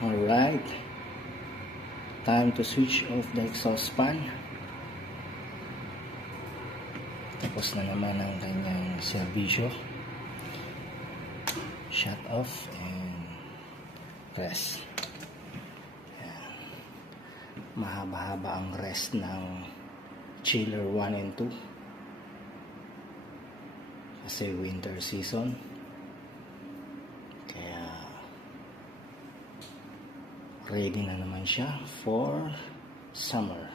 Alright, time to switch off the exhaust fan. Tapos na naman ang kanyang serbisyo. Shut off and rest. Ayan. Mahaba-haba ang rest ng chiller 1 and 2 kasi winter season. Kaya ready na naman siya for summer.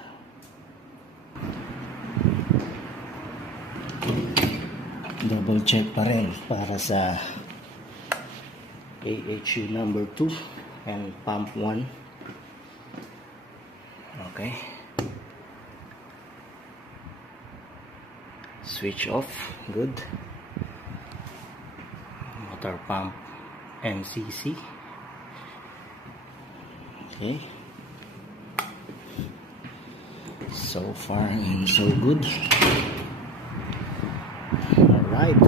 Double check pa rin para sa AHU number 2 and pump 1. Okay. Switch off. Good. Motor pump MCC. Okay. So far and so good. Alright.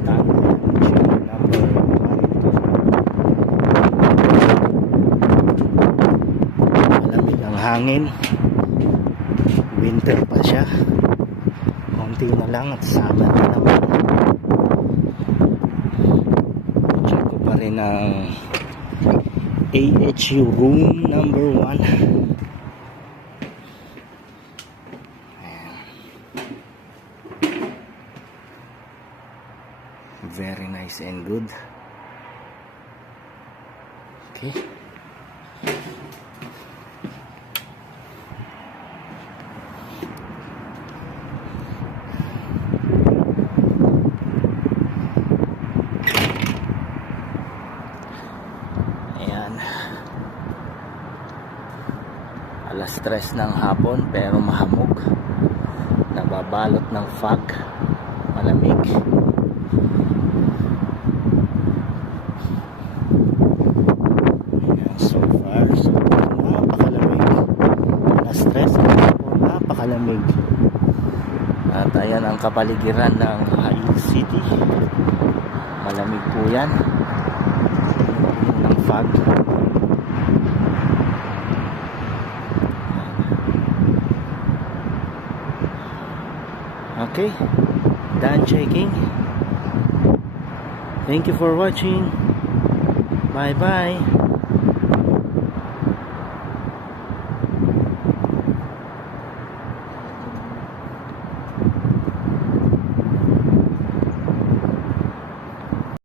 Standard chiller number 1. Malamig ang hangin. Winter pa siya. Konti na lang at summer na naman. Check ko pa rin ang AHU room number 1. Very nice and good. Okay. Ayan. Alas 3 ng hapon pero mahamog. Nababalot ng fog. Malamig. Napakalamig. At ayan ang kapaligiran ng Hail City. Malamig po yan. Ng fog. Okay, done checking. Thank you for watching. Bye bye.